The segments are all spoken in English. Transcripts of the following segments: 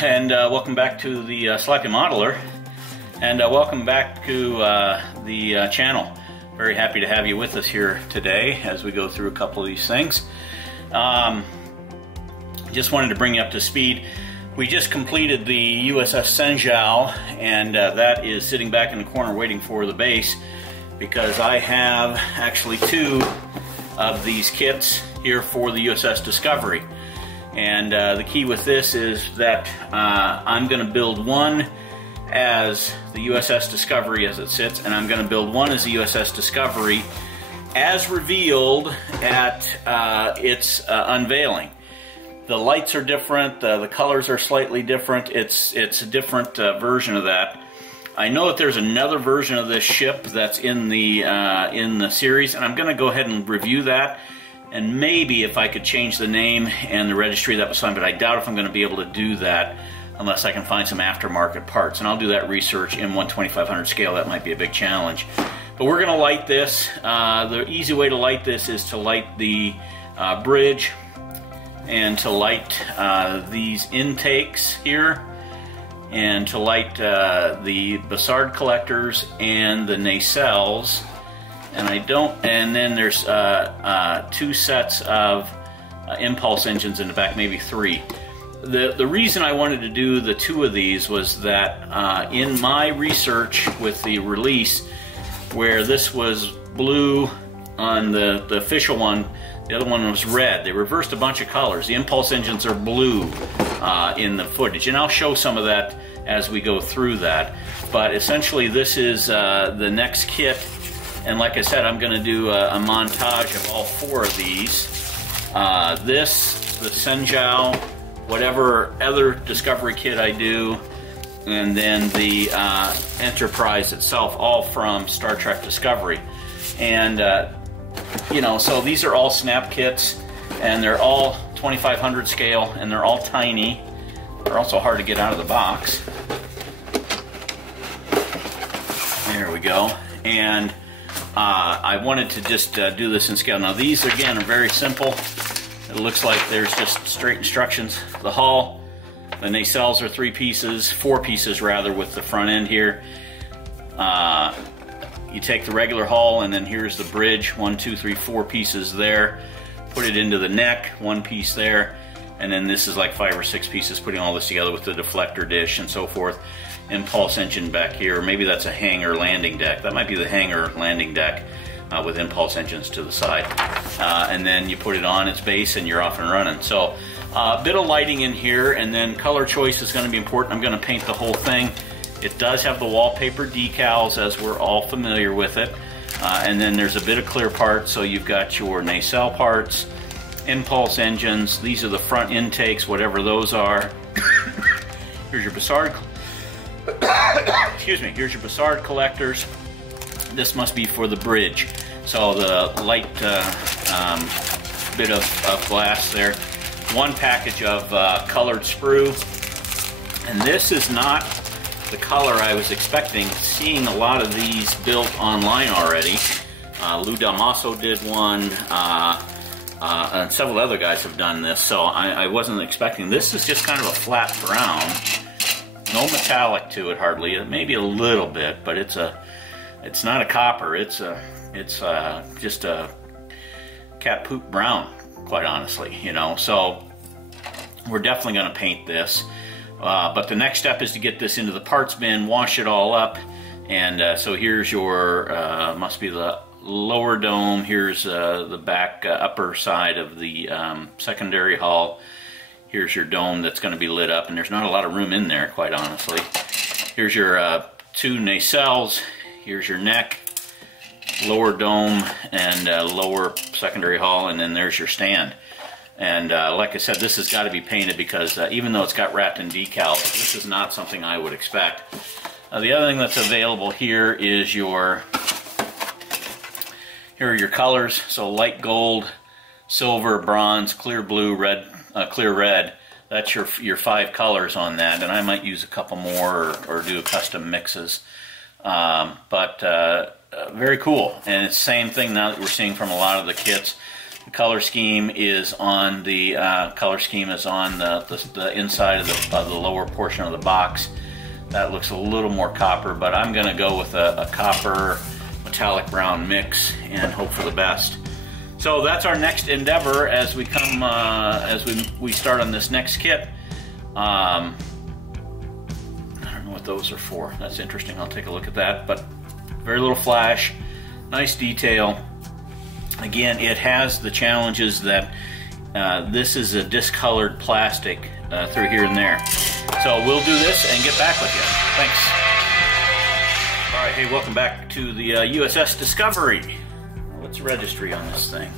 And welcome back to the Slappy Modeler, and welcome back to the channel. Very happy to have you with us here today as we go through a couple of these things. Just wanted to bring you up to speed. We just completed the USS Senjal, and that is sitting back in the corner waiting for the base, because I have actually two of these kits here for the USS Discovery. And the key with this is that I'm going to build one as the USS Discovery as it sits, and I'm going to build one as the USS Discovery as revealed at its unveiling. The lights are different, the colors are slightly different. It's a different version of that. I know that there's another version of this ship that's in the series, and I'm going to go ahead and review that. And maybe if I could change the name and the registry, that was fine, but I doubt if I'm going to be able to do that unless I can find some aftermarket parts. And I'll do that research in 1/2500 scale. That might be a big challenge. But we're going to light this. The easy way to light this is to light the bridge and to light these intakes here, and to light the Bussard collectors and the nacelles. And then there's two sets of impulse engines in the back, maybe three. The reason I wanted to do the two of these was that in my research with the release, where this was blue on the official one, the other one was red. They reversed a bunch of colors. The impulse engines are blue in the footage, and I'll show some of that as we go through that. But essentially this is the next kit. And like I said, I'm going to do a montage of all four of these. The Senjal, whatever other Discovery kit I do, and then the Enterprise itself, all from Star Trek Discovery. And, you know, so these are all snap kits, and they're all 2500 scale, and they're all tiny. They're also hard to get out of the box. There we go. And I wanted to just do this in scale. Now these again are very simple. It looks like there's just straight instructions. The hull, the nacelles are four pieces rather, with the front end here. You take the regular hull, and then here's the bridge, 1, 2, 3, 4 pieces there. Put it into the neck, one piece there, and then this is like 5 or 6 pieces, putting all this together with the deflector dish and so forth. Impulse engine back here. Maybe that's a hangar landing deck. That might be the hangar landing deck with impulse engines to the side. And then you put it on its base and you're off and running. So a bit of lighting in here, and then color choice is going to be important. I'm going to paint the whole thing. It does have the wallpaper decals, as we're all familiar with it. And then there's a bit of clear parts, so you've got your nacelle parts, impulse engines. These are the front intakes, whatever those are. Here's your Bussard. Excuse me. Here's your Bussard collectors. This must be for the bridge. So the light bit of glass there. One package of colored sprue. And this is not the color I was expecting. Seeing a lot of these built online already. Lou Dalmaso did one. And several other guys have done this. So I wasn't expecting. This is just kind of a flat brown. No metallic to it hardly. Maybe a little bit, but it's not a copper. It's just a cat poop brown, quite honestly, you know. So we're definitely going to paint this. But the next step is to get this into the parts bin, wash it all up, And so here's your, must be the lower dome. Here's the back upper side of the secondary hull. Here's your dome that's going to be lit up, and there's not a lot of room in there, quite honestly. Here's your two nacelles. Here's your neck, lower dome, and lower secondary hull, and then there's your stand. And like I said, this has got to be painted because even though it's got wrapped in decals, this is not something I would expect. The other thing that's available here is here are your colors. So light gold, silver, bronze, clear blue, red, clear red. That's your 5 colors on that, and I might use a couple more or do custom mixes. Very cool, and it's the same thing now that we're seeing from a lot of the kits. The color scheme is on the the inside of the lower portion of the box. That looks a little more copper, but I'm going to go with a copper metallic brown mix and hope for the best. So that's our next endeavor as we come we start on this next kit. I don't know what those are for. That's interesting. I'll take a look at that. But very little flash, nice detail. Again, it has the challenges that this is a discolored plastic through here and there. So we'll do this and get back with you. Thanks. All right, hey, welcome back to the USS Discovery. What's the registry on this thing?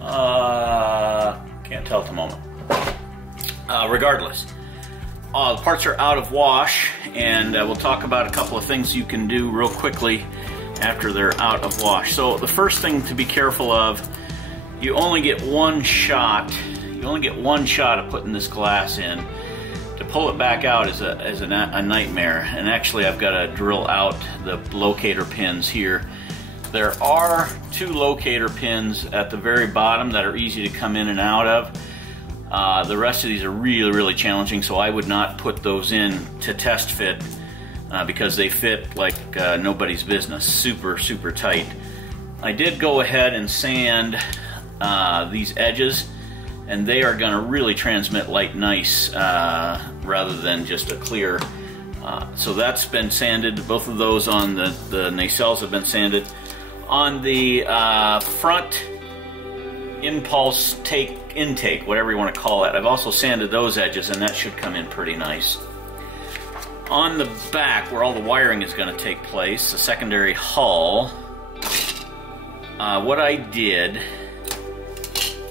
Can't tell at the moment. Regardless, the parts are out of wash, and we'll talk about a couple of things you can do real quickly after they're out of wash. So the first thing to be careful of, you only get one shot. You only get one shot of putting this glass in. To pull it back out is a nightmare. And actually, I've got to drill out the locator pins here. There are 2 locator pins at the very bottom that are easy to come in and out of. The rest of these are really, really challenging, so I would not put those in to test fit because they fit like nobody's business. Super, super tight. I did go ahead and sand these edges, and they are going to really transmit light nice rather than just a clear. So that's been sanded. Both of those on the nacelles have been sanded. On the front impulse intake, whatever you want to call it, I've also sanded those edges, and that should come in pretty nice. On the back, where all the wiring is going to take place, the secondary hull, what I did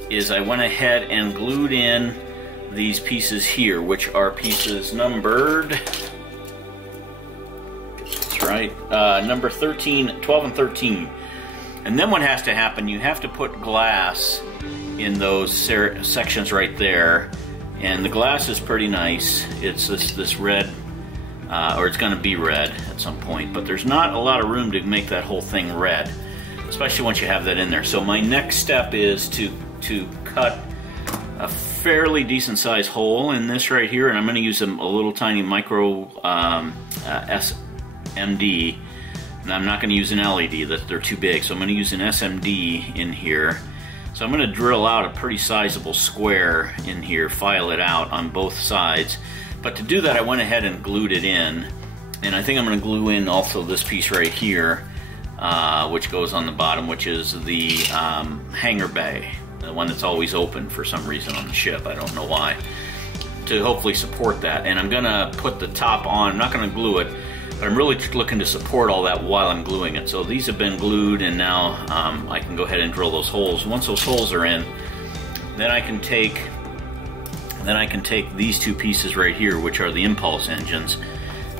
is I went ahead and glued in these pieces here, which are pieces numbered, that's right, number 13, 12 and 13. And then what has to happen, you have to put glass in those sections right there. And the glass is pretty nice. It's this red, or it's going to be red at some point. But there's not a lot of room to make that whole thing red, especially once you have that in there. So my next step is to cut a fairly decent sized hole in this right here. And I'm going to use a little tiny micro SMD. And I'm not going to use an LED, they're too big, so I'm going to use an SMD in here. So I'm going to drill out a pretty sizable square in here, file it out on both sides. But to do that, I went ahead and glued it in. And I think I'm going to glue in also this piece right here, which goes on the bottom, which is the hangar bay, the one that's always open for some reason on the ship. I don't know why. To hopefully support that. And I'm going to put the top on. I'm not going to glue it, but I'm really looking to support all that while I'm gluing it. So these have been glued, and now I can go ahead and drill those holes. Once those holes are in, then I can take these 2 pieces right here, which are the impulse engines,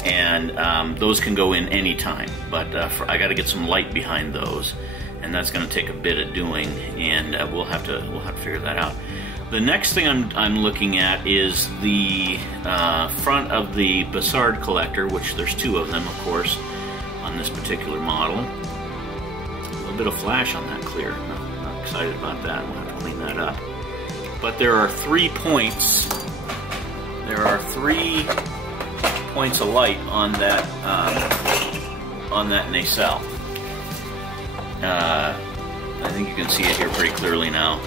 and those can go in any time. But I got to get some light behind those, and that's going to take a bit of doing, and we'll have to figure that out. The next thing I'm looking at is the front of the Bussard collector, which there's 2 of them, of course, on this particular model. A little bit of flash on that clear. Not excited about that. We'll have to clean that up. But there are 3 points. There are 3 points of light on that nacelle. I think you can see it here pretty clearly now.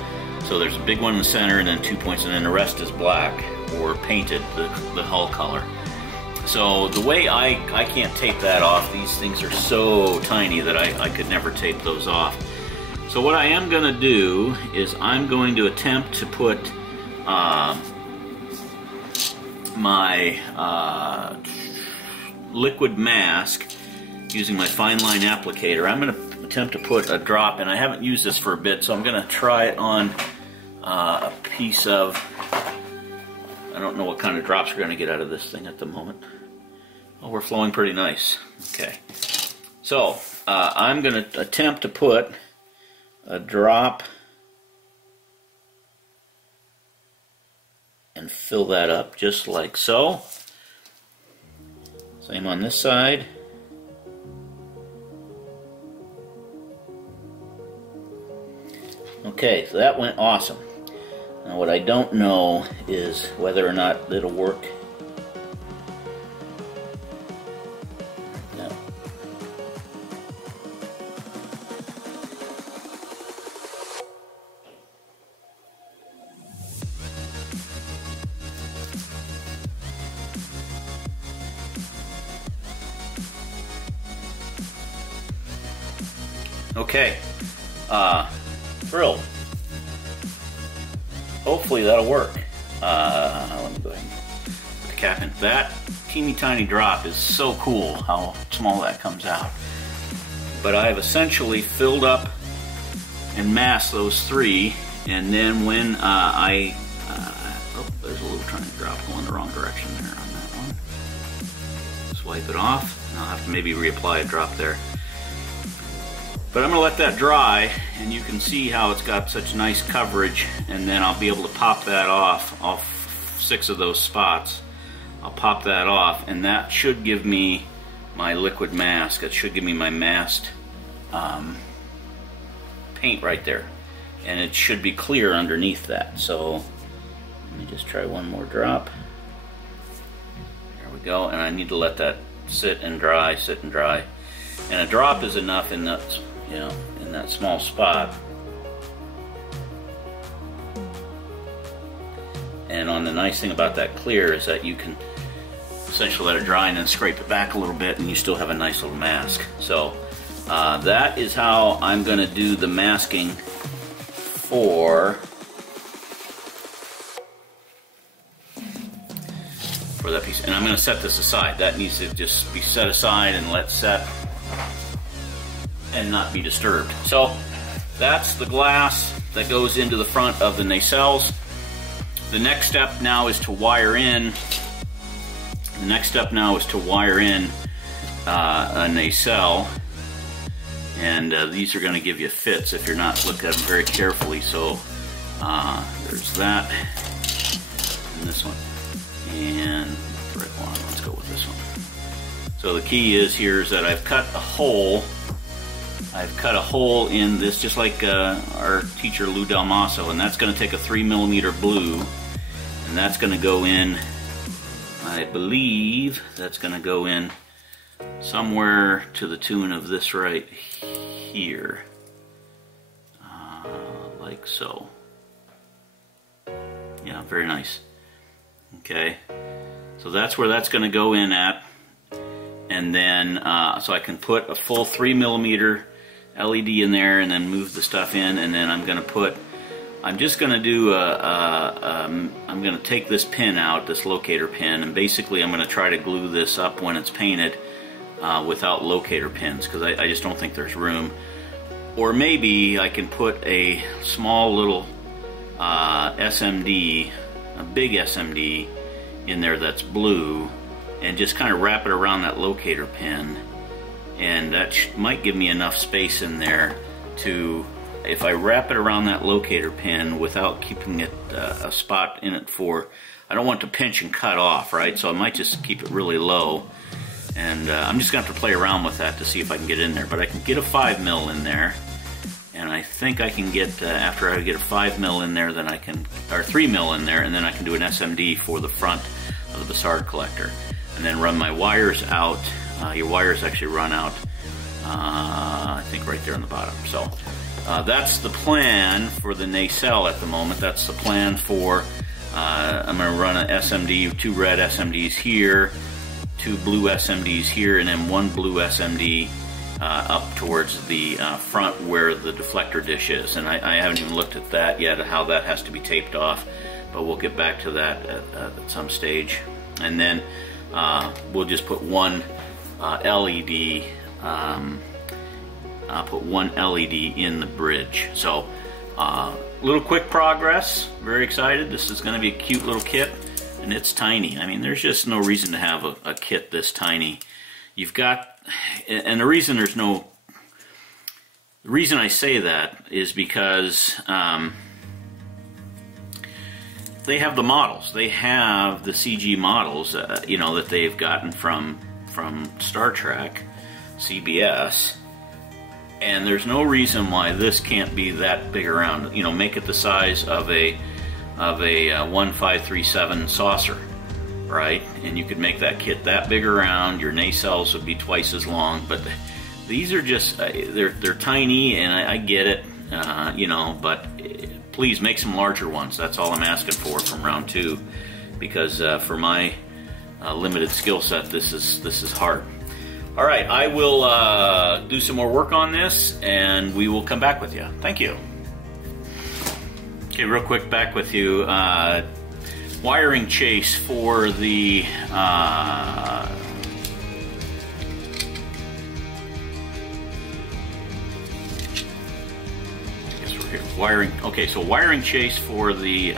So there's a big one in the center, and then 2 points, and then the rest is black or painted, the hull color. So the way I can't tape that off, these things are so tiny that I could never tape those off. So what I am going to do is I'm going to attempt to put my liquid mask using my fine line applicator. I'm going to attempt to put a drop, and I haven't used this for a bit, so I'm going to try it on a piece of, I don't know what kind of drops we're going to get out of this thing at the moment. Oh, we're flowing pretty nice. Okay. So, I'm going to attempt to put a drop and fill that up just like so. Same on this side. Okay, so that went awesome. Now what I don't know is whether or not it'll work. No. Okay, thrilled. Hopefully that'll work. Let me go ahead and put the cap in. That teeny tiny drop is so cool how small that comes out. But I have essentially filled up and masked those three, and then when oh, there's a little tiny drop going the wrong direction there on that one. Just wipe it off, and I'll have to maybe reapply a drop there. But I'm going to let that dry, and you can see how it's got such nice coverage, and then I'll be able to pop that off 6 of those spots. I'll pop that off, and that should give me my liquid mask. It should give me my masked paint right there. And it should be clear underneath that. So let me just try one more drop. There we go, and I need to let that sit and dry, sit and dry. And a drop is enough in that, you know, in that small spot. And on the nice thing about that clear is that you can essentially let it dry and then scrape it back a little bit, and you still have a nice little mask. So that is how I'm going to do the masking for that piece. And I'm going to set this aside. That needs to just be set aside and let set and not be disturbed. So that's the glass that goes into the front of the nacelles. The next step now is to wire in. The next step now is to wire in a nacelle, and these are going to give you fits if you're not looking at them very carefully. So there's that, and this one, and the right one. Let's go with this one. So the key is here is that I've cut a hole. I've cut a hole in this, just like our teacher Lou Dalmaso, and that's going to take a 3mm blue, and that's going to go in, I believe that's going to go in somewhere to the tune of this right here, like so. Yeah, very nice. Okay, so that's where that's going to go in at, and then so I can put a full 3mm LED in there and then move the stuff in, and then I'm just going to do I'm going to take this pin out, this locator pin, and basically I'm going to try to glue this up when it's painted without locator pins, because I just don't think there's room. Or maybe I can put a small little SMD, a big SMD in there that's blue, and just kind of wrap it around that locator pin, and that might give me enough space in there to, if I wrap it around that locator pin without keeping it a spot in it for, I don't want to pinch and cut off, right? So I might just keep it really low, and I'm just going to have to play around with that to see if I can get in there. But I can get a 5mm in there, and I think I can get, after I get a 5mm in there, then I can, or 3mm in there, and then I can do an SMD for the front of the Bussard collector, and then run my wires out. Your wires actually run out, I think right there on the bottom. So that's the plan for the nacelle at the moment. That's the plan for, I'm going to run an SMD, 2 red SMDs here, 2 blue SMDs here, and then 1 blue SMD up towards the front where the deflector dish is. And I haven't even looked at that yet, how that has to be taped off, but we'll get back to that at some stage. And then we'll just put one LED, put one LED in the bridge. So little quick progress, very excited. This is going to be a cute little kit, and it's tiny. I mean, there's just no reason to have a kit this tiny. You've got, and the reason the reason I say that is because they have the models. They have the CG models, you know, that they've gotten from Star Trek, CBS, and there's no reason why this can't be that big around. You know, make it the size of a 1537 saucer, right? And you could make that kit that big around. Your nacelles would be twice as long, but these are just they're tiny, and I get it, you know, but please make some larger ones. That's all I'm asking for from Round 2, because for my limited skill set, this is hard. All right, I will do some more work on this, and we will come back with you. Thank you. Okay, real quick, back with you. Wiring chase for the wiring. Okay, so wiring chase for the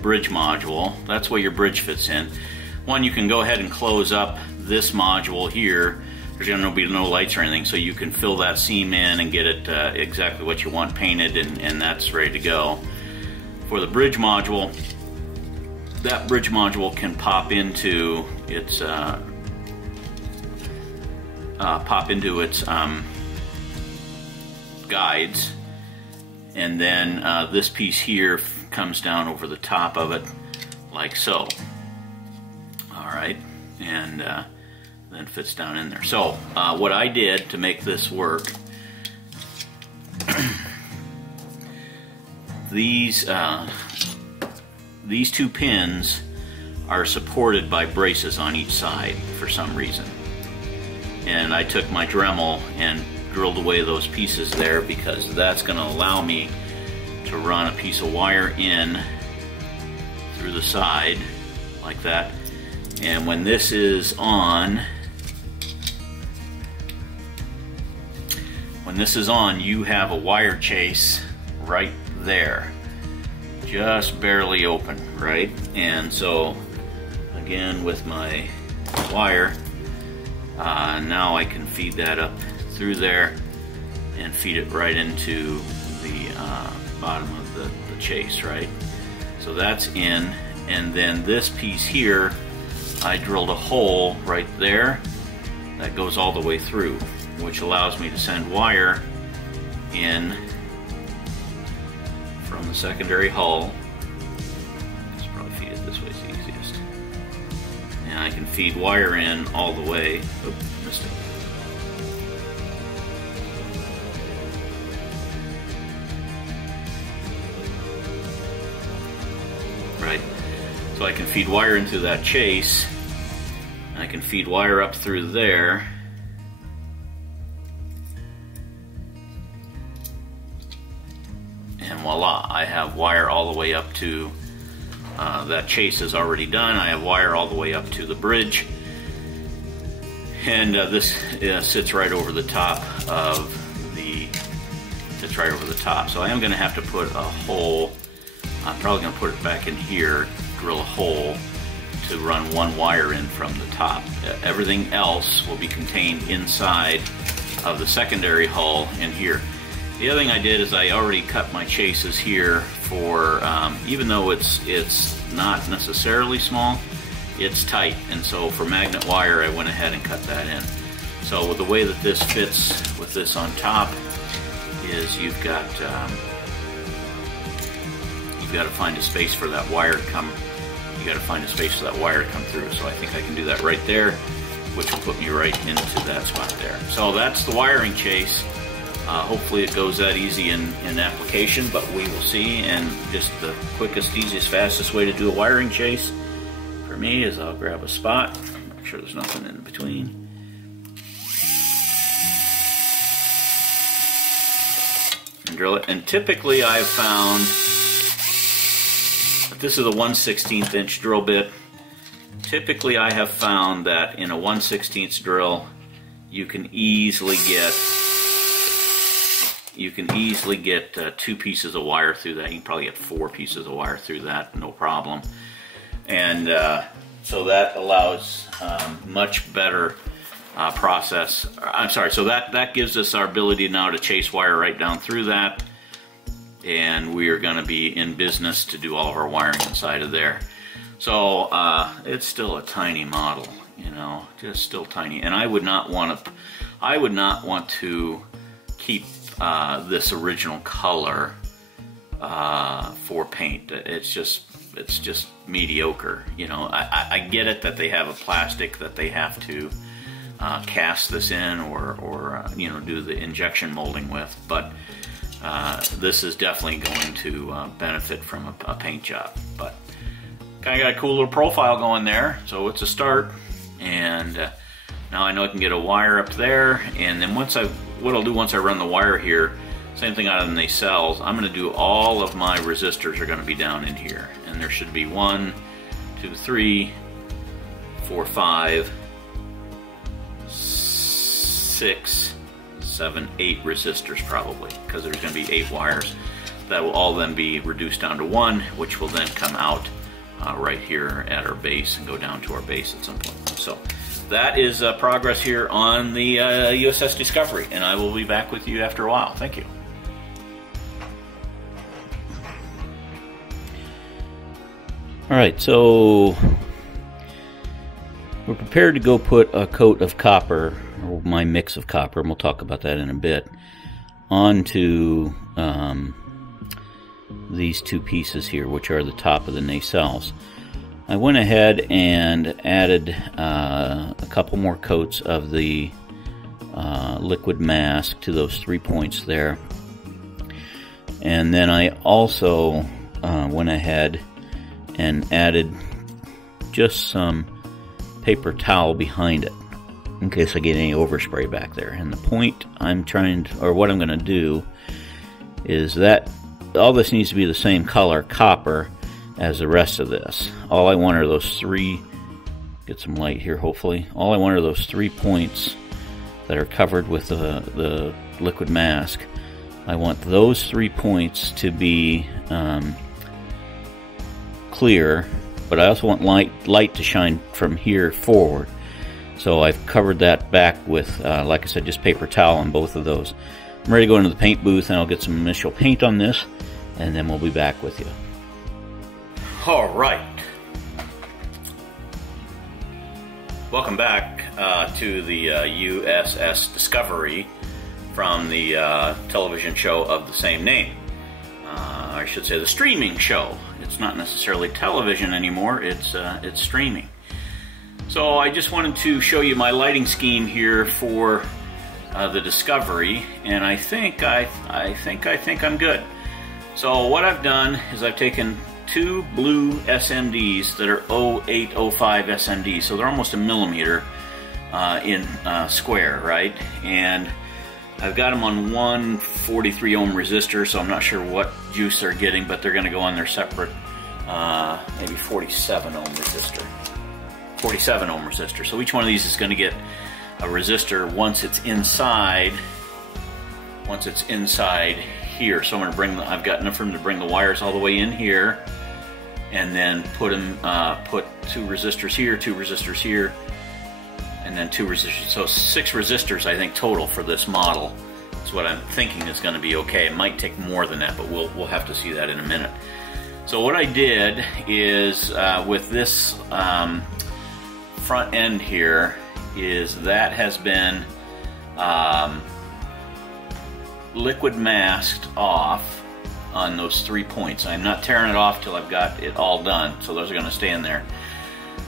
bridge module. That's where your bridge fits in. One, you can go ahead and close up this module here. There's going to be no lights or anything, so you can fill that seam in and get it exactly what you want painted, and that's ready to go. For the bridge module, that bridge module can pop into its guides, and then this piece here comes down over the top of it like so. All right, and then fits down in there. So what I did to make this work, these 2 pins are supported by braces on each side for some reason, and I took my Dremel and drilled away those pieces there, because that's going to allow me to run a piece of wire in through the side like that. And when this is on, you have a wire chase right there, just barely open, right? And so again, with my wire, now I can feed that up through there and feed it right into the bottom of the chase, right? So that's in, and then this piece here, I drilled a hole right there that goes all the way through, which allows me to send wire in from the secondary hull. Let's probably feed it this way, it's the easiest. And I can feed wire in all the way. Oop, missed it. Right. So I can feed wire into that chase, and I can feed wire up through there, and voila, I have wire all the way up to, that chase is already done. I have wire all the way up to the bridge, and this sits right over the top of so I am going to have to put a hole. I'm probably going to put it back in here, drill a hole to run one wire in from the top. Everything else will be contained inside of the secondary hull in here. The other thing I did is I already cut my chases here for, even though it's not necessarily small, it's tight, and so for magnet wire I went ahead and cut that in. So with the way that this fits with this on top is you've got to find a space for that wire to come. You got to find a space for that wire to come through. So I think I can do that right there, which will put me right into that spot there. So that's the wiring chase. Hopefully it goes that easy in application, but we will see. And just the quickest, easiest, fastest way to do a wiring chase for me is I'll grab a spot, make sure there's nothing in between. And drill it. And typically I've found that this is a 1/16 inch drill bit. Typically I have found that in a 1/16 drill you can easily get 2 pieces of wire through that. You can probably get 4 pieces of wire through that, no problem. And so that allows much better process. I'm sorry, so that gives us our ability now to chase wire right down through that. And we are going to be in business to do all of our wiring inside of there. So it's still a tiny model, you know, just still tiny. And I would not want to keep this original color for paint. It's just mediocre, you know. I get it that they have a plastic that they have to cast this in or you know, do the injection molding with, but this is definitely going to benefit from a paint job. But kind of got a cool little profile going there, so it's a start. And now I know I can get a wire up there, and then what I'll do once I run the wire here, same thing out of the nacelles, I'm going to do all of my resistors are going to be down in here, and there should be 1, 2, 3, 4, 5, 6, 7, 8 resistors probably, because there's going to be 8 wires. That will all then be reduced down to 1, which will then come out right here at our base and go down to our base at some point. So that is progress here on the USS Discovery, and I will be back with you after a while. Thank you. Alright, so we're prepared to go put a coat of copper, or my mix of copper, and we'll talk about that in a bit, onto these 2 pieces here, which are the top of the nacelles. I went ahead and added a couple more coats of the liquid mask to those 3 points there. And then I also went ahead and added just some paper towel behind it in case I get any overspray back there. And the point I'm trying to, or what I'm going to do, is that all this needs to be the same color, copper, as the rest of this. All I want are those 3, get some light here hopefully, all I want are those 3 points that are covered with the liquid mask. I want those 3 points to be clear, but I also want light to shine from here forward. So I've covered that back with, like I said, just paper towel on both of those. I'm ready to go into the paint booth, and I'll get some initial paint on this, and then we'll be back with you. All right. Welcome back to the USS Discovery from the television show of the same name. I should say the streaming show. It's not necessarily television anymore, it's streaming. So I just wanted to show you my lighting scheme here for the Discovery, and I think I'm good. So what I've done is I've taken 2 blue SMDs that are 0805 SMDs, so they're almost a millimeter in square, right? And I've got them on one 43 ohm resistor, so I'm not sure what juice they're getting, but they're going to go on their separate, maybe 47 ohm resistor. 47 ohm resistor. So each one of these is going to get a resistor once it's inside here. So I'm going to bring I've got enough room to bring the wires all the way in here, and then put 2 resistors here, 2 resistors here, and then 2 resistors. So 6 resistors I think total for this model. That's what I'm thinking is going to be okay. It might take more than that, but we'll have to see that in a minute. So what I did is with this front end here is that has been liquid masked off on those 3 points. I'm not tearing it off till I've got it all done, so those are going to stay in there.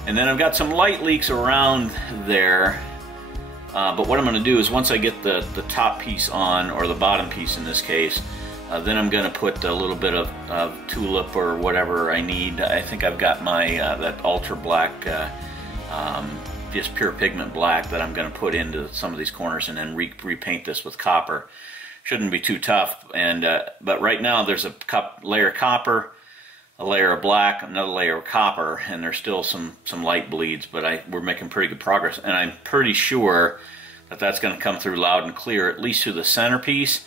And then I've got some light leaks around there, but what I'm going to do is once I get the top piece on, or the bottom piece in this case, Then I'm going to put a little bit of tulip or whatever I need. I think I've got my that ultra black, just pure pigment black that I'm going to put into some of these corners and then repaint this with copper. Shouldn't be too tough. And but right now there's a layer of copper, a layer of black, another layer of copper, and there's still some light bleeds, but we're making pretty good progress. And I'm pretty sure that that's going to come through loud and clear, at least through the centerpiece.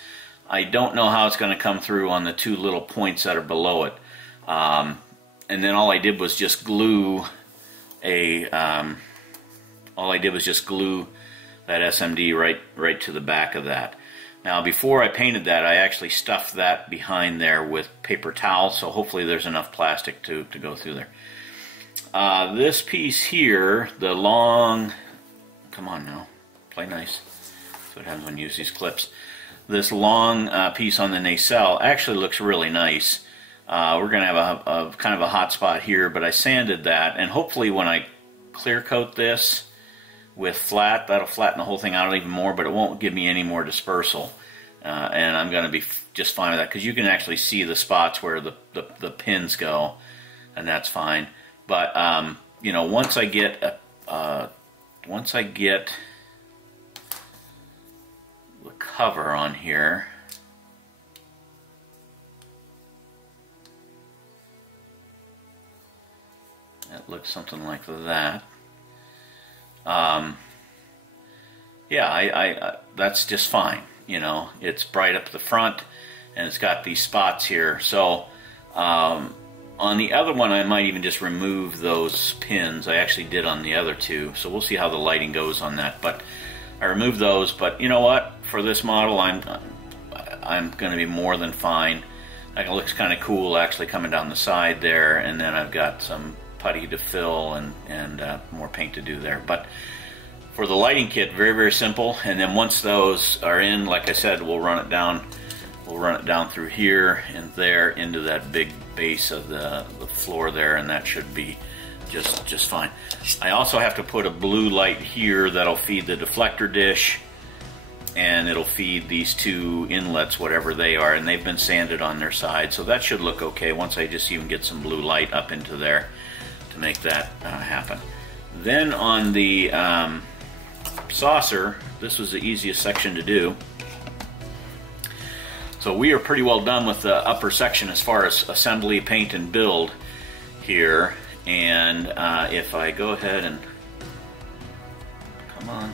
I don't know how it's going to come through on the two little points that are below it. And then all I did was just glue that SMD right to the back of that. Now before I painted that, I actually stuffed that behind there with paper towel, so hopefully there's enough plastic to go through there. This piece here, the long, come on now, play nice. That's what happens when you use these clips. This long piece on the nacelle actually looks really nice. We're going to have a kind of a hot spot here, but I sanded that, and hopefully when I clear coat this with flat, that'll flatten the whole thing out even more, but it won't give me any more dispersal. And I'm going to be just fine with that, because you can actually see the spots where the pins go, and that's fine. But you know, once I get the cover on here, that looks something like that. Yeah, that's just fine. You know, it's bright up the front, and it's got these spots here. So on the other one, I might even just remove those pins. I actually did on the other two, so we'll see how the lighting goes on that. But I removed those. But you know what? For this model, I'm going to be more than fine. It looks kind of cool actually coming down the side there, and then I've got some putty to fill and more paint to do there. But for the lighting kit, very, very simple. And then once those are in, like I said, we'll run it down. We'll run it down through here and there into that big base of the floor there, and that should be just fine. I also have to put a blue light here that'll feed the deflector dish, and it'll feed these two inlets, whatever they are, and they've been sanded on their side, so that should look okay once I just even get some blue light up into there to make that happen. Then on the saucer, this was the easiest section to do. So we are pretty well done with the upper section as far as assembly, paint, and build here. And if I go ahead and, come on.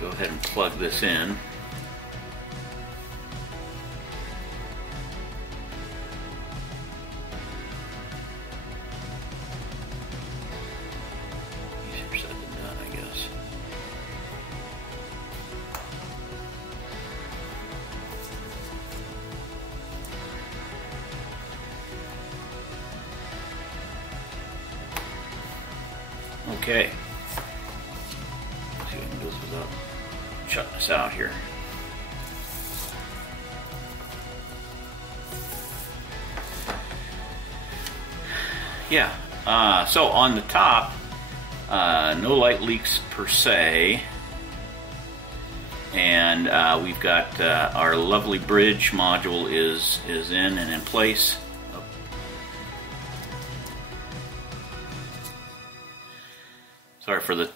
Go ahead and plug this in. Okay. Let's see if I can do this without shutting this out here. Yeah. So on the top, no light leaks per se, and we've got our lovely bridge module is in and in place. Sorry for the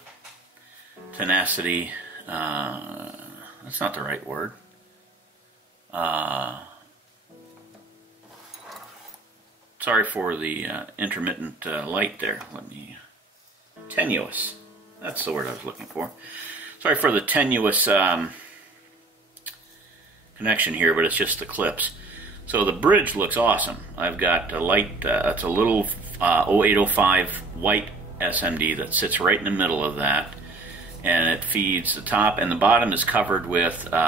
tenacity. That's not the right word. Sorry for the intermittent light there. Tenuous. That's the word I was looking for. Sorry for the tenuous connection here, but it's just the clips. So the bridge looks awesome. I've got a light, it's a little 0805 white SMD that sits right in the middle of that, and it feeds the top, and the bottom is covered with the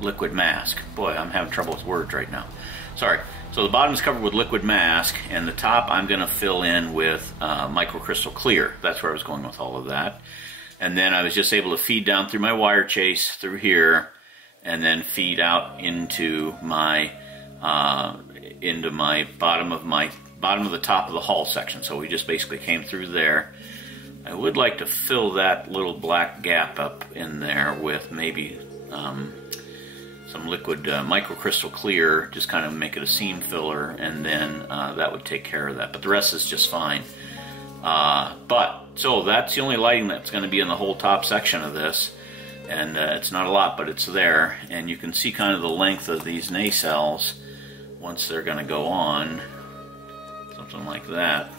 liquid mask. Boy, I'm having trouble with words right now. Sorry. So the bottom is covered with liquid mask, and the top I'm going to fill in with microcrystal clear. That's where I was going with all of that. And then I was just able to feed down through my wire chase through here, and then feed out into my bottom of the top of the hull section. So we just basically came through there. I would like to fill that little black gap up in there with maybe some liquid microcrystal clear, just kind of make it a seam filler, and then that would take care of that. But the rest is just fine. So that's the only lighting that's going to be in the whole top section of this, and it's not a lot, but it's there, and you can see kind of the length of these nacelles once they're going to go on, something like that.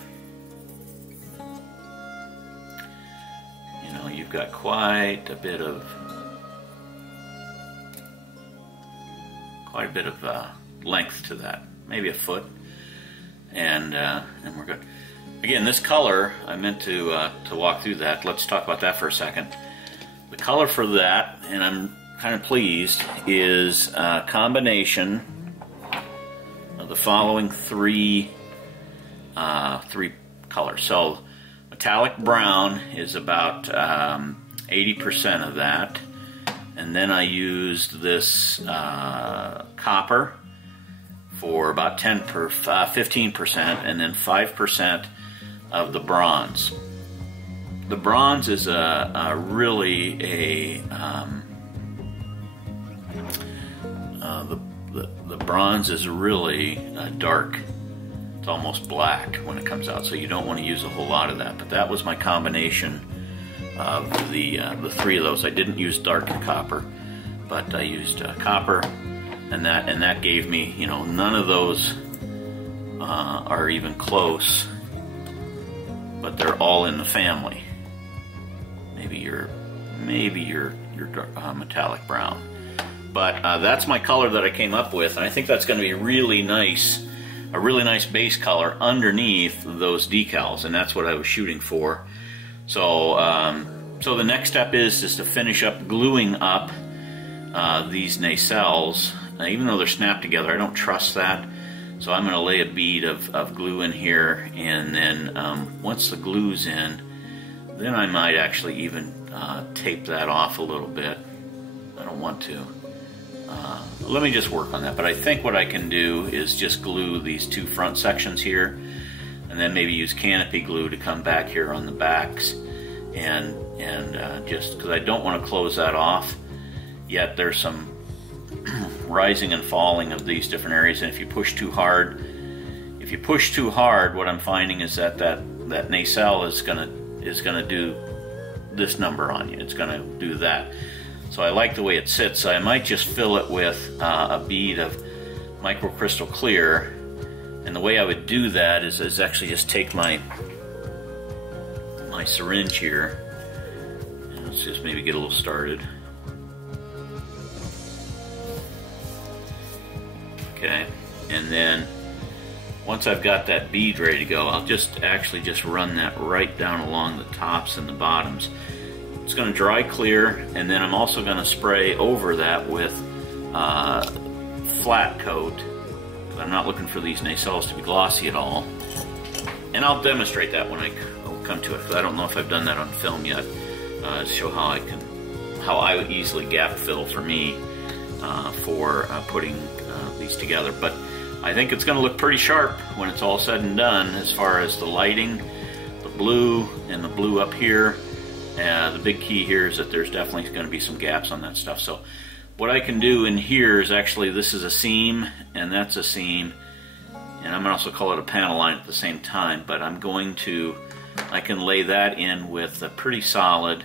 You know, you've got quite a bit of length to that, maybe a foot, and we're good. Again, this color, I meant to walk through that. Let's talk about that for a second. The color for that, and I'm kind of pleased, is a combination of the following three colors. So metallic brown is about 80% of that, and then I used this copper for about 15%, and then 5% of the bronze. The bronze is really the bronze is really dark. It's almost black when it comes out, so you don't want to use a whole lot of that. But that was my combination of the three of those. I didn't use dark copper, but I used copper, and that gave me, you know, none of those are even close, but they're all in the family. Maybe your metallic brown, but that's my color that I came up with, and I think that's going to be really nice, a really nice base color underneath those decals, and that's what I was shooting for. So so the next step is to finish up gluing up these nacelles. Even though they're snapped together, I don't trust that. So I'm going to lay a bead of glue in here, and then once the glue's in, then I might actually even tape that off a little bit. I don't want to. Let me just work on that. But I think what I can do is just glue these two front sections here, and then maybe use canopy glue to come back here on the backs, and just because I don't want to close that off yet. There's some rising and falling of these different areas, and if you push too hard, what I'm finding is that nacelle is gonna do this number on you. It's gonna do that. So I like the way it sits, so I might just fill it with a bead of microcrystal clear. And the way I would do that is actually just take my syringe here, and let's just maybe get a little started. Okay, and then once I've got that bead ready to go, I'll just run that right down along the tops and the bottoms. It's going to dry clear, and then I'm also going to spray over that with flat coat. I'm not looking for these nacelles to be glossy at all. And I'll demonstrate that when I come to it, because I don't know if I've done that on film yet, to show how I would easily gap fill for me for putting these together. But I think it's going to look pretty sharp when it's all said and done, as far as the lighting, the blue, and the blue up here. The big key here is that there's definitely going to be some gaps on that stuff. So what I can do in here is actually, this is a seam and that's a seam, and I'm going to also call it a panel line at the same time, but I can lay that in with a pretty solid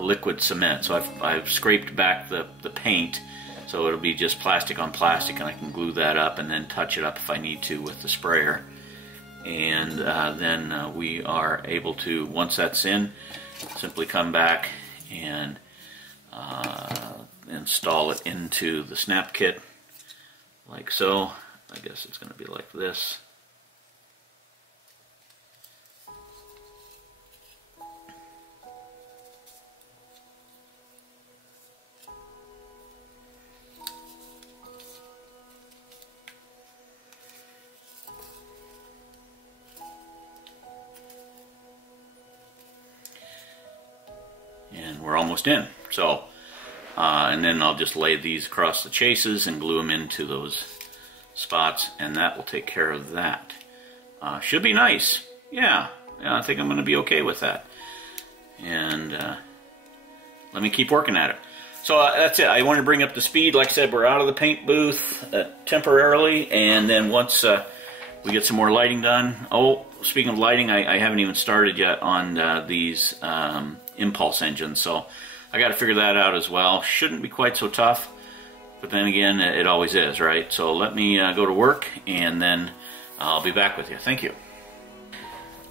liquid cement. So I've scraped back the paint, so it'll be just plastic on plastic, and I can glue that up and then touch it up if I need to with the sprayer. And then we are able to, once that's in, simply come back and install it into the snap kit like so. I guess it's going to be like this. And we're almost in. So, and then I'll just lay these across the chases and glue them into those spots, and that will take care of that. Should be nice. Yeah, I think I'm going to be okay with that. And let me keep working at it. So that's it. I wanted to bring up the speed. Like I said, we're out of the paint booth temporarily, and then once we get some more lighting done. Oh, speaking of lighting, I haven't even started yet on these impulse engines, so I got to figure that out as well. Shouldn't be quite so tough, but then again, it always is, right? So let me go to work, and then I'll be back with you. Thank you.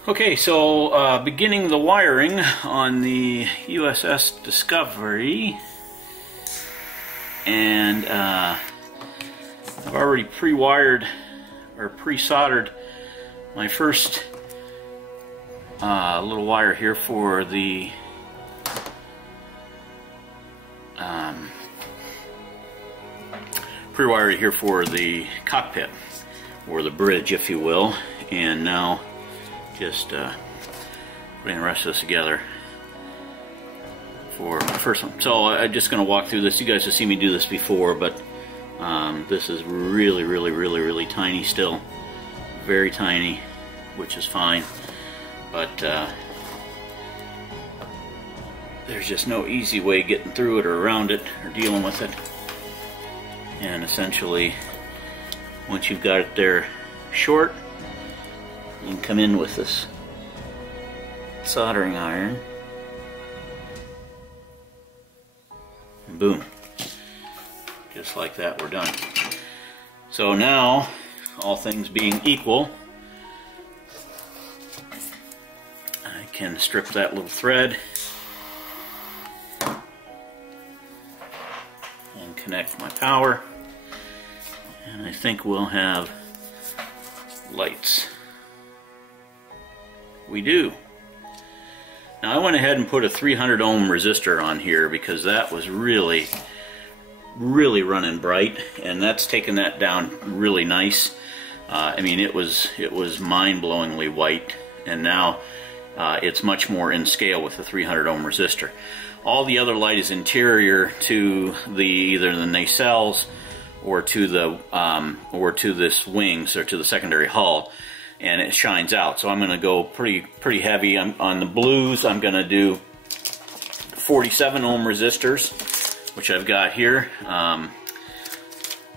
Okay, so beginning the wiring on the USS Discovery, and I've already pre-wired or pre-soldered my first little wire here for the pre-wired here for the cockpit, or the bridge, if you will, and now just putting the rest of this together for my first one. So I'm just going to walk through this. You guys have seen me do this before, but this is really tiny still, very tiny, which is fine, but there's just no easy way getting through it or around it or dealing with it. And essentially, once you've got it there short, you can come in with this soldering iron, and boom, just like that, we're done. So now, all things being equal, I can strip that little thread and connect my power, and I think we'll have lights. We do. Now I went ahead and put a 300 ohm resistor on here because that was really running bright, and that's taken that down really nice. I mean, it was mind-blowingly white, and now it's much more in scale with the 300 ohm resistor. All the other light is interior to either the nacelles or to this wings, or to the secondary hull, and it shines out. So I'm going to go pretty heavy. On the blues, I'm going to do 47 ohm resistors, which I've got here.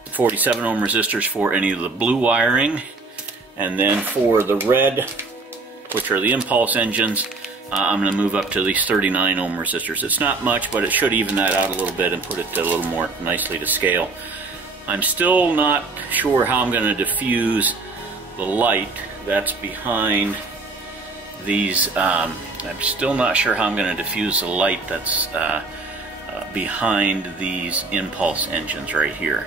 47 ohm resistors for any of the blue wiring, and then for the red, which are the impulse engines, I'm going to move up to these 39 ohm resistors. It's not much, but it should even that out a little bit and put it a little more nicely to scale. I'm still not sure how I'm going to diffuse the light that's behind these. I'm still not sure how I'm going to diffuse the light that's behind these impulse engines right here.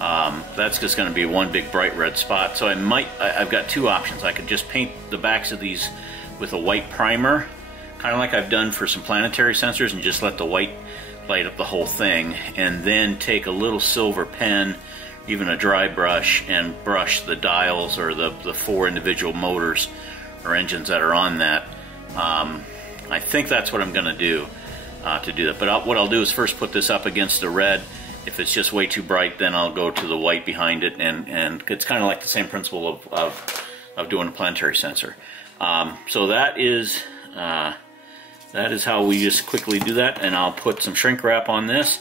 That's just going to be one big bright red spot. So I've got two options. I could just paint the backs of these with a white primer, kind of like I've done for some planetary sensors, and just let the white light up the whole thing, and then take a little silver pen, even a dry brush, and brush the dials or the four individual motors or engines that are on that. I think that's what I'm going to do that. But what I'll do is first put this up against the red. If it's just way too bright, then I'll go to the white behind it, and it's kind of like the same principle of doing a planetary sensor. So that is how we just quickly do that, and I'll put some shrink wrap on this,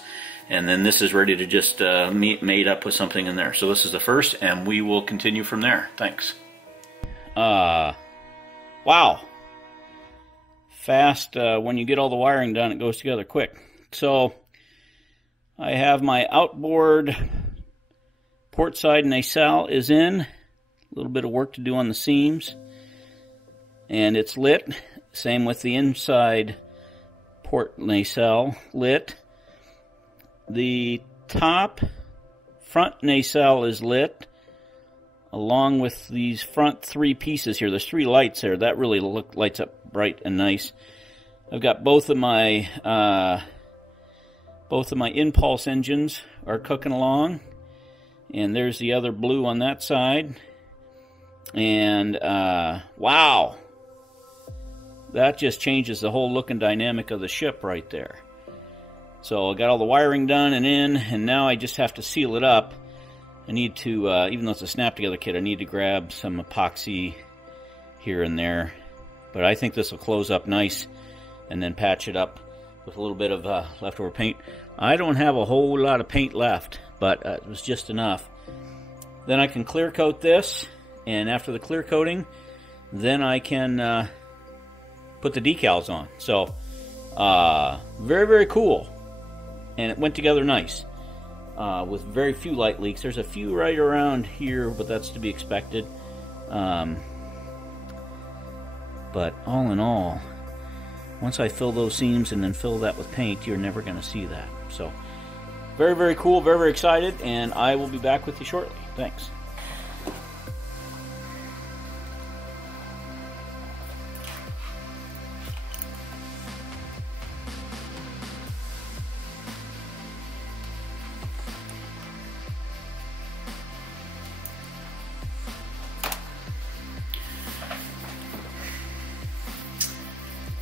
and then this is ready to just made up with something in there. So this is the first, and we will continue from there. Thanks. Wow. Fast. When you get all the wiring done, it goes together quick. So I have my outboard port side nacelle is in. A little bit of work to do on the seams, and it's lit. Same with the inside port nacelle, lit. The top front nacelle is lit, along with these front three pieces here. There's three lights there. That really lights up bright and nice. I've got both of my impulse engines are cooking along, and there's the other blue on that side. And wow, that just changes the whole look and dynamic of the ship right there. So I got all the wiring done and in, and now I just have to seal it up. I need to, even though it's a snap together kit, I need to grab some epoxy here and there. But I think this will close up nice, and then patch it up with a little bit of leftover paint. I don't have a whole lot of paint left, but it was just enough. Then I can clear coat this, and after the clear coating, then I can put the decals on. So very, very cool, and it went together nice with very few light leaks. There's a few right around here, but that's to be expected. But all in all, once I fill those seams and then fill that with paint, you're never going to see that. So very, very cool, very, very excited, and I will be back with you shortly. Thanks.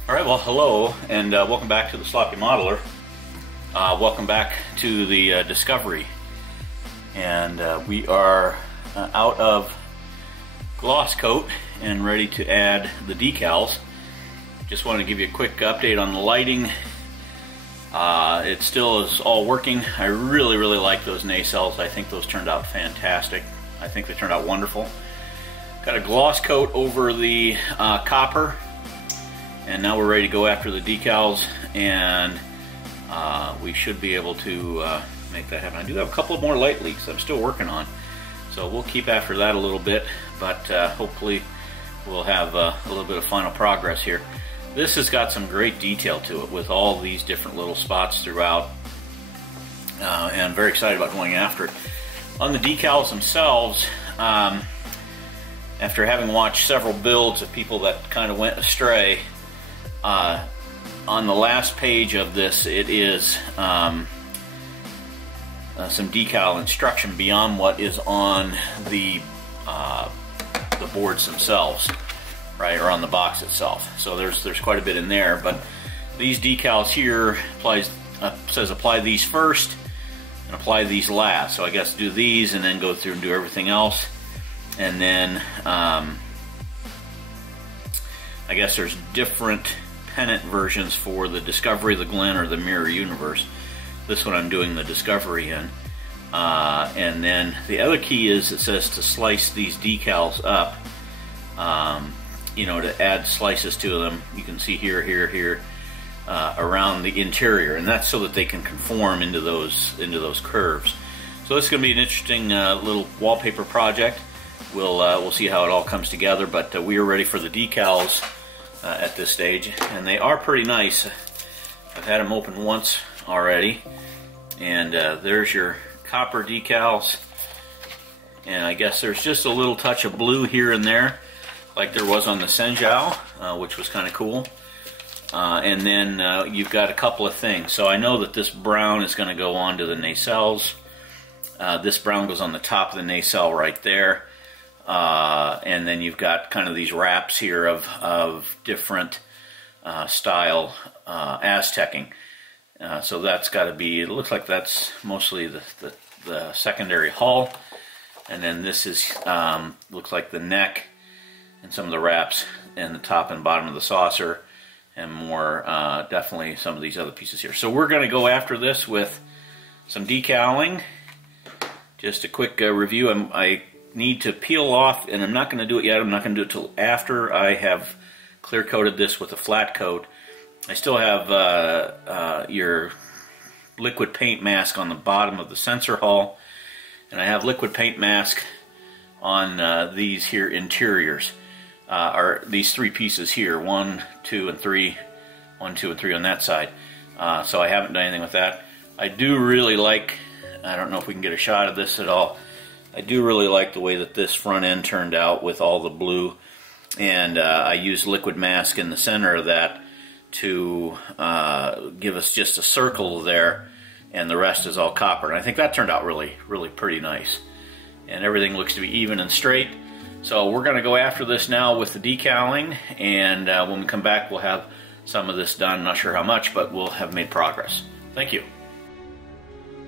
Alright, well, hello, and welcome back to the Sloppy Modeler. Welcome back to the Discovery. And we are out of gloss coat and ready to add the decals. Just wanted to give you a quick update on the lighting. It still is all working. I really, really like those nacelles. I think those turned out fantastic. I think they turned out wonderful. Got a gloss coat over the copper. And now we're ready to go after the decals, and we should be able to make that happen. I do have a couple more light leaks I'm still working on, so we'll keep after that a little bit, but hopefully we'll have a little bit of final progress here. This has got some great detail to it with all these different little spots throughout, and I'm very excited about going after it. On the decals themselves, after having watched several builds of people that kind of went astray, on the last page of this, it is some decal instruction beyond what is on the boards themselves, right, or on the box itself. So there's quite a bit in there. But these decals here says apply these first and apply these last. So I guess do these and then go through and do everything else, and then I guess there's different pennant versions for the Discovery, the Glen, or the Mirror Universe. This one I'm doing the Discovery in. And then the other key is it says to slice these decals up, you know, to add slices to them. You can see here, here, around the interior, and that's so that they can conform into those curves. So this is going to be an interesting little wallpaper project. We'll see how it all comes together, but we are ready for the decals at this stage, and they are pretty nice. I've had them open once already, and there's your copper decals, and I guess there's just a little touch of blue here and there like there was on the Senjao, which was kind of cool. And then you've got a couple of things. So I know that this brown is going to go onto the nacelles. This brown goes on the top of the nacelle right there. And then you've got kind of these wraps here of different style Aztecing. So that's got to be, it looks like that's mostly the secondary hull. And then this is looks like the neck and some of the wraps and the top and bottom of the saucer, and more definitely some of these other pieces here. So we're going to go after this with some decaling. Just a quick review. I need to peel off, and I'm not going to do it yet. I'm not going to do it till after I have clear coated this with a flat coat. I still have your liquid paint mask on the bottom of the sensor hull, and I have liquid paint mask on these here interiors, or these three pieces here, 1, 2, and 3, 1, 2, and 3 on that side. So I haven't done anything with that. I do really like, I don't know if we can get a shot of this at all, I do really like the way that this front end turned out with all the blue, and I used liquid mask in the center of that to give us just a circle there, and the rest is all copper. And I think that turned out really, really pretty nice. And everything looks to be even and straight. So we're going to go after this now with the decaling, and when we come back we'll have some of this done. Not sure how much, but we'll have made progress. Thank you.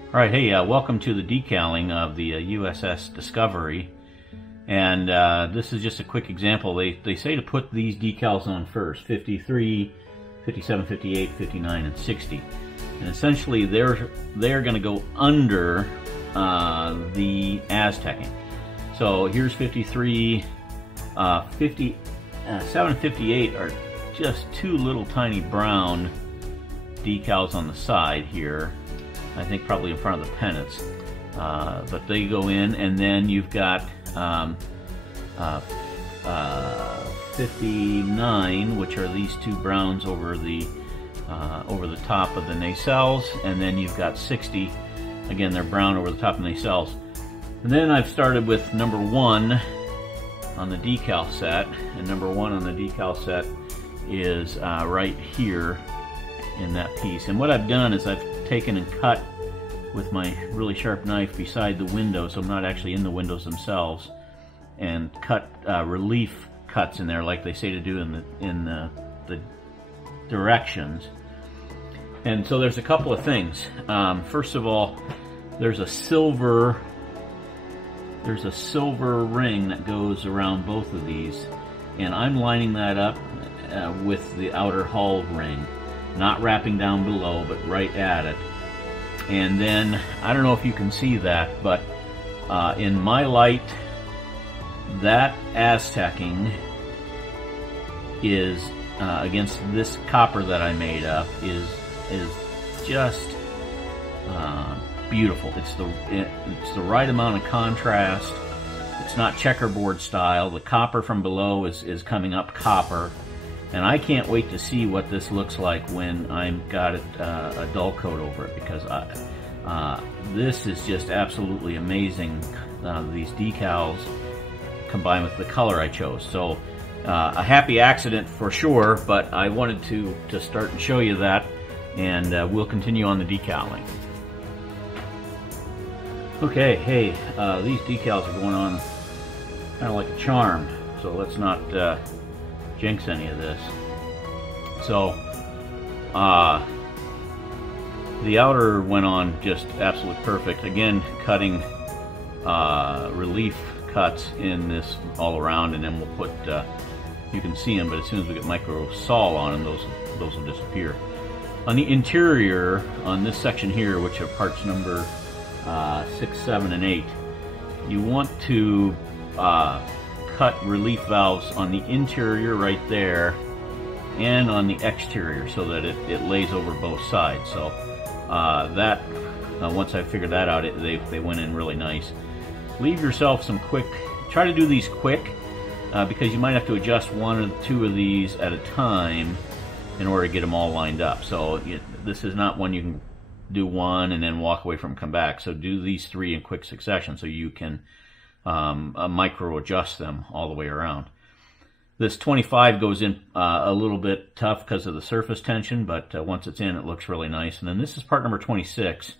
All right, hey, welcome to the decaling of the USS Discovery. And this is just a quick example. They say to put these decals on first, 53, 57, 58, 59, and 60. And essentially they're going to go under the Aztecing. So here's 53, 57 and 58 are just two little tiny brown decals on the side here. I think probably in front of the pennants. But they go in, and then you've got 59, which are these two browns over the top of the nacelles, and then you've got 60. Again, they're brown over the top of the nacelles. And then I've started with number 1 on the decal set, and number 1 on the decal set is right here in that piece. And what I've done is I've taken and cut with my really sharp knife beside the window, so I'm not actually in the windows themselves, and cut relief cuts in there like they say to do in the directions. And so there's a couple of things. First of all, there's a silver ring that goes around both of these, and I'm lining that up with the outer hull ring, not wrapping down below, but right at it. And then, I don't know if you can see that, but in my light, that Aztecing is against this copper that I made up is just beautiful. It's the right amount of contrast. It's not checkerboard style. The copper from below is coming up copper, and I can't wait to see what this looks like when I've got it a dull coat over it, because this is just absolutely amazing. These decals combined with the color I chose. So a happy accident for sure, but I wanted to start and show you that, and we'll continue on the decaling. Okay, hey, these decals are going on kind of like a charm, so let's not jinx any of this. So the outer went on just absolutely perfect. Again, cutting relief cuts in this all around, and then we'll put you can see them, but as soon as we get micro sol on them, those will disappear. On the interior, on this section here, which are parts number 6, 7, and 8, you want to cut relief valves on the interior right there and on the exterior, so that it lays over both sides. So once I figured that out, they went in really nice. Leave yourself some quick, try to do these quick, because you might have to adjust 1 or 2 of these at a time in order to get them all lined up. So this is not one you can do one and then walk away from and come back. So do these 3 in quick succession so you can micro adjust them all the way around. This 25 goes in a little bit tough because of the surface tension, but once it's in, it looks really nice. And then this is part number 26.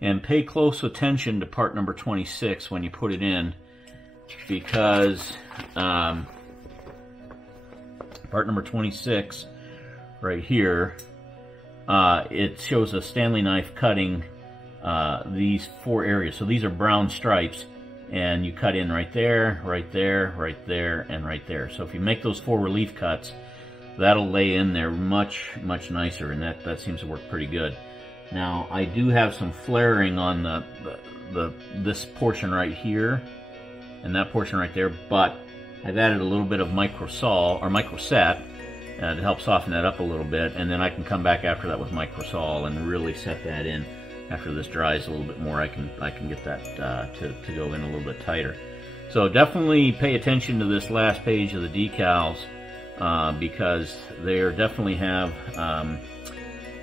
And pay close attention to part number 26 when you put it in, because part number 26 right here, it shows a Stanley knife cutting these 4 areas. So these are brown stripes, and you cut in right there, right there, right there, and right there. So if you make those 4 relief cuts, that'll lay in there much nicer, and that seems to work pretty good. Now, I do have some flaring on this portion right here and that portion right there, but I've added a little bit of microsol or microset to help soften that up a little bit, and then I can come back after that with microsol and really set that in. After this dries a little bit more, I can get that to go in a little bit tighter. So definitely pay attention to this last page of the decals, because they definitely have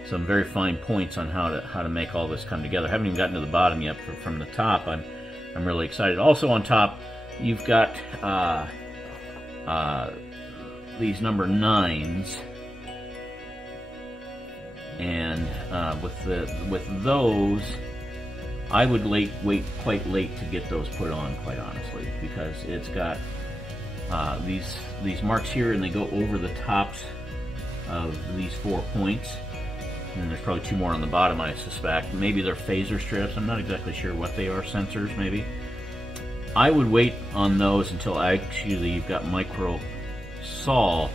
some very fine points on how to make all this come together. I haven't even gotten to the bottom yet. From the top, I'm really excited. Also on top, you've got these number 9s, and with those, I would wait quite late to get those put on, quite honestly, because it's got these marks here, and they go over the tops of these 4 points. And there's probably 2 more on the bottom, I suspect. Maybe they're phaser strips. I'm not exactly sure what they are. Sensors, maybe. I would wait on those until actually you've got micro sol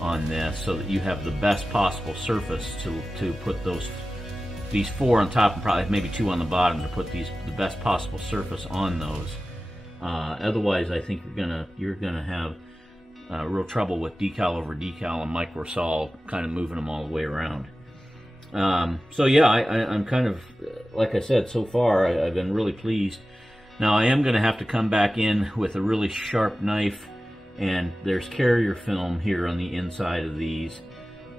on this, so that you have the best possible surface to put these 4 on top and probably maybe 2 on the bottom to put the best possible surface on those. Otherwise, I think you're gonna have real trouble with decal over decal and micro sol, kind of moving them all the way around. So yeah, I'm kind of, like I said, so far I've been really pleased. Now I am going to have to come back in with a really sharp knife, and there's carrier film here on the inside of these,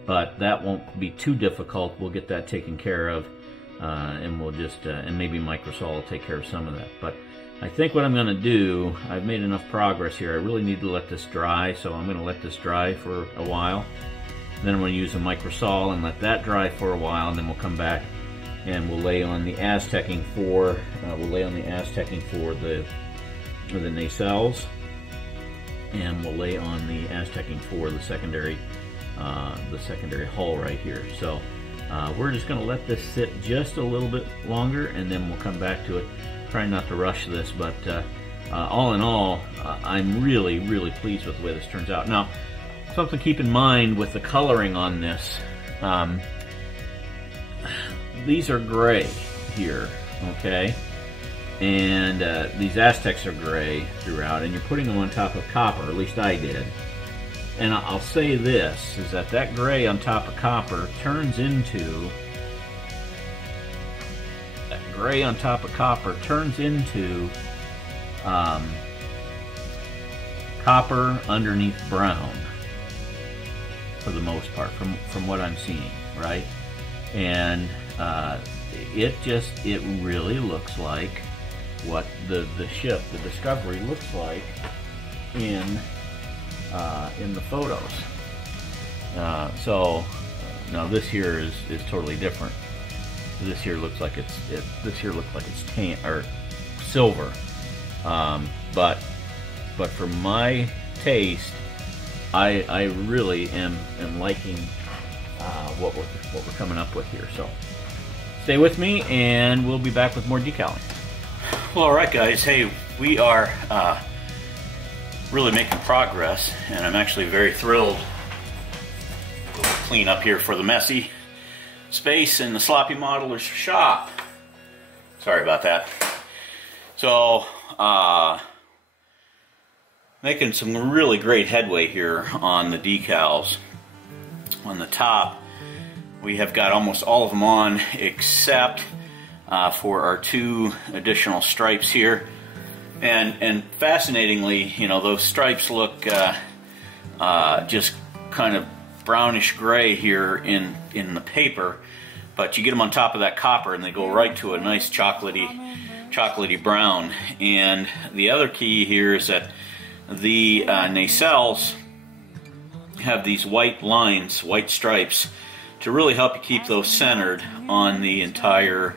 but that won't be too difficult. We'll get that taken care of, and we'll just, and maybe microsol will take care of some of that. But I think what I'm going to do, I've made enough progress here. I really need to let this dry, so I'm going to let this dry for a while. Then I'm going to use a microsol and let that dry for a while, and then we'll come back and we'll lay on the Aztecing for the nacelles, and we'll lay on the Aztecing for the secondary hull right here. So we're just going to let this sit just a little bit longer, and then we'll come back to it. Try not to rush this, but all in all, I'm really, really pleased with the way this turns out. Now, something to keep in mind with the coloring on this, these are gray here, okay? And these Aztecs are gray throughout, and you're putting them on top of copper, or at least I did. And I'll say this, is that gray on top of copper turns into, copper underneath brown, for the most part, from what I'm seeing, right? And it really looks like what the ship, the Discovery, looks like in the photos. So now this here is totally different. This here looks like it's tan or silver, but for my taste, I really am liking what we're coming up with here. So stay with me, and we'll be back with more decaling. Well, all right, guys. Hey, we are really making progress, and I'm actually very thrilled. We'll clean up here for the messy space in the sloppy modeler's shop. Sorry about that. So, making some really great headway here on the decals. On the top, we have got almost all of them on, except for our 2 additional stripes here. And fascinatingly, you know, those stripes look just kind of brownish gray here in the paper, but you get them on top of that copper and they go right to a nice chocolatey brown. And the other key here is that the nacelles have these white lines, white stripes, to really help you keep those centered on the entire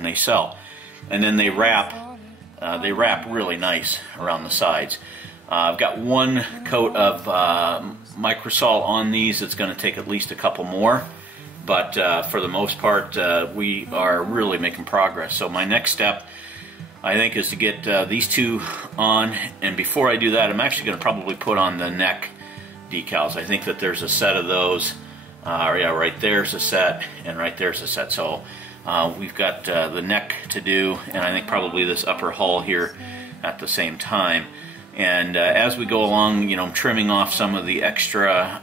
nacelle. And then they wrap really nice around the sides. I've got 1 coat of microsol on these. It's going to take at least a couple more, but for the most part, we are really making progress. So my next step, I think, is to get these 2 on, and before I do that, I'm actually going to probably put on the neck decals. I think that there's a set of those. Yeah, right there's a set, and right there's a set. So we've got the neck to do, and I think probably this upper hull here at the same time. And as we go along, you know, I'm trimming off some of the extra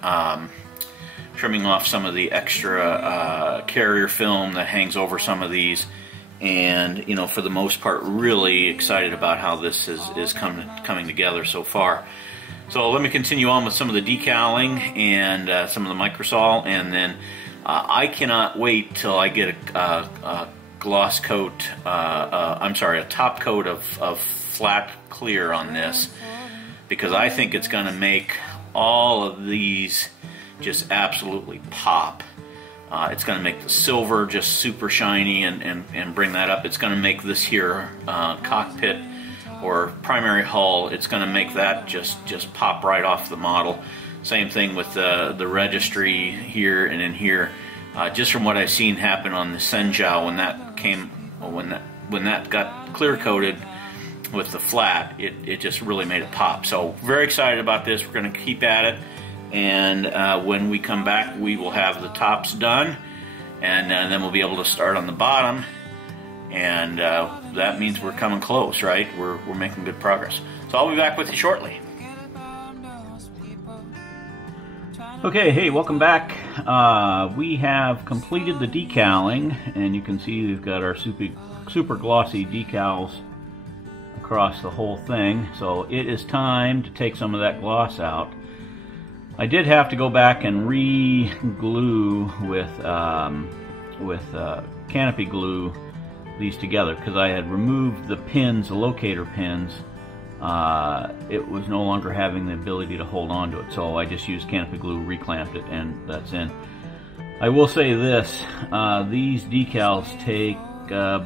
carrier film that hangs over some of these. And, you know, for the most part, really excited about how this is coming together so far. So let me continue on with some of the decaling and some of the microsol, and then I cannot wait till I get a gloss coat, a top coat of flat clear on this, because I think it's going to make all of these just absolutely pop It's going to make the silver just super shiny and bring that up. It's going to make this here cockpit or primary hull, it's going to make that just pop right off the model. Same thing with the registry here and in here. Just from what I've seen happen on the Senjao when that got clear coated with the flat, it just really made it pop. So very excited about this. We're going to keep at it, and when we come back, we will have the tops done, and then we'll be able to start on the bottom. And that means we're coming close, right? We're making good progress. So I'll be back with you shortly. Okay, hey, welcome back. We have completed the decaling, and you can see we've got our super glossy decals across the whole thing. So it is time to take some of that gloss out. I did have to go back and re-glue with canopy glue these together because I had removed the pins, the locator pins. It was no longer having the ability to hold on to it, so I just used canopy glue, reclamped it, and that's in. I will say this, these decals take about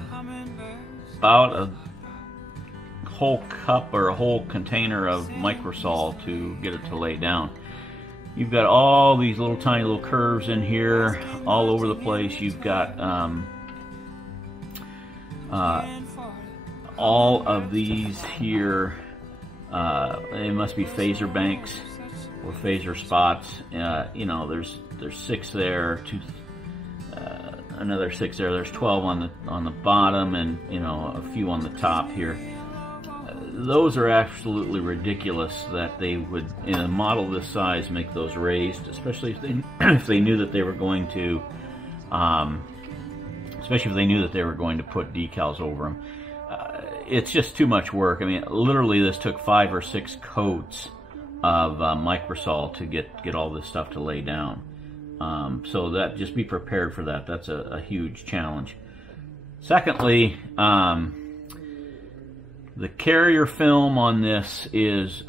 a whole cup or a whole container of microsol to get it to lay down. You've got all these little tiny little curves in here all over the place. You've got all of these here, they must be phaser banks or phaser spots. You know, there's 6 there, another 6 there. There's 12 on the bottom, and you know, a few on the top here. Those are absolutely ridiculous that they would, in a model this size, make those raised, especially if they knew that they were going to, put decals over them. It's just too much work. I mean, literally, this took 5 or 6 coats of microsol to get all this stuff to lay down. So that, just be prepared for that. That's a huge challenge. Secondly, the carrier film on this is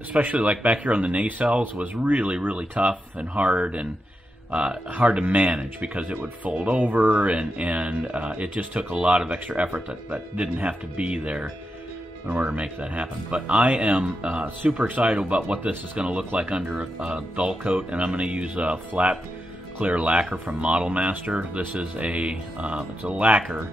especially like back here on the nacelles, was really tough and hard and hard to manage because it would fold over, and it just took a lot of extra effort that didn't have to be there in order to make that happen. But I am super excited about what this is going to look like under a dull coat, and I'm going to use a flat clear lacquer from Model Master. This is it's a lacquer,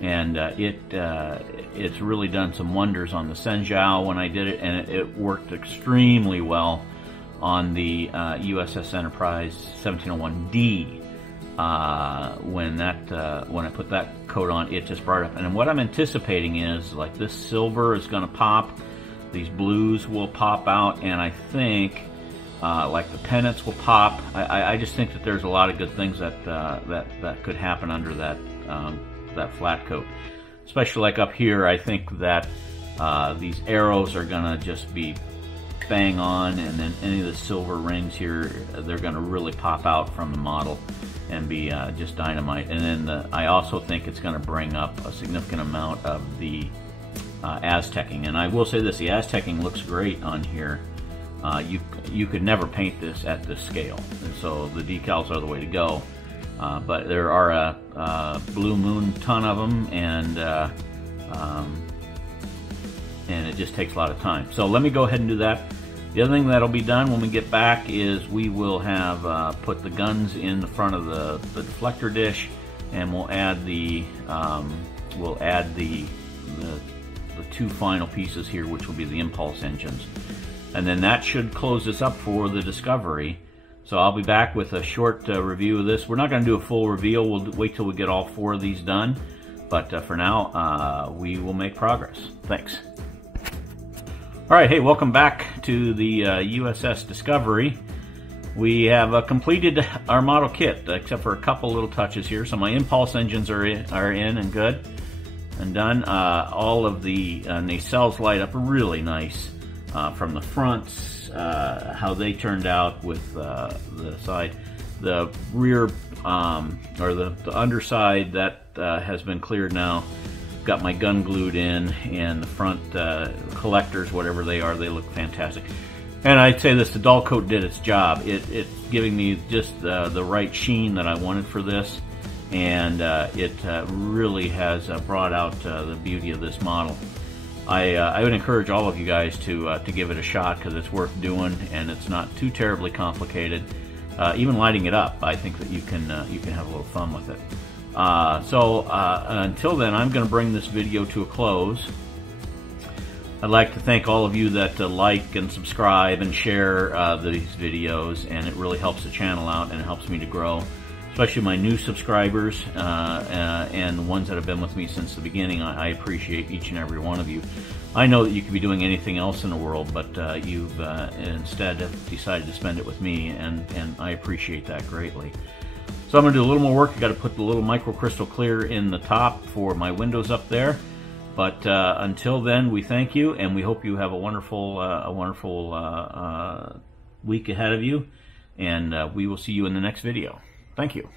and it's really done some wonders on the Senjao when I did it, and it worked extremely well on the USS Enterprise 1701D. When I put that coat on, it just brought it up. And what I'm anticipating is, like, this silver is going to pop, these blues will pop out, and I think like the pennants will pop. I just think that there's a lot of good things that could happen under that flat coat. Especially like up here, I think that these arrows are going to just be bang on, and then any of the silver rings here, they're going to really pop out from the model and be just dynamite. And then I also think it's going to bring up a significant amount of the Aztecing. And I will say this, the Aztecing looks great on here. You could never paint this at this scale, and so the decals are the way to go. But there are a blue moon ton of them, and it just takes a lot of time. So let me go ahead and do that. The other thing that'll be done when we get back is we will have put the guns in the front of the deflector dish, and we'll add the 2 final pieces here, which will be the impulse engines, and then that should close this up for the Discovery. So I'll be back with a short review of this. We're not going to do a full reveal. We'll wait till we get all 4 of these done. But for now, we will make progress. Thanks. All right, hey, welcome back to the USS Discovery. We have completed our model kit, except for a couple little touches here. So my impulse engines are in and good and done. All of the nacelles light up really nice from the fronts. How they turned out with the side, the rear or the underside that has been cleared now. Got my gun glued in, and the front collectors, whatever they are, they look fantastic. And I'd say this, the dull coat did its job. It's giving me just the right sheen that I wanted for this, and it really has brought out the beauty of this model. I would encourage all of you guys to give it a shot, because it's worth doing, and it's not too terribly complicated. Even lighting it up, I think that you can have a little fun with it. So until then, I'm going to bring this video to a close. I'd like to thank all of you that like and subscribe and share these videos, and it really helps the channel out and it helps me to grow, especially my new subscribers and the ones that have been with me since the beginning. I appreciate each and every one of you. I know that you could be doing anything else in the world, but you've instead decided to spend it with me, and I appreciate that greatly. So I'm going to do a little more work. I've got to put the little microcrystal clear in the top for my windows up there. But until then, we thank you, and we hope you have a wonderful week ahead of you, and we will see you in the next video. Thank you.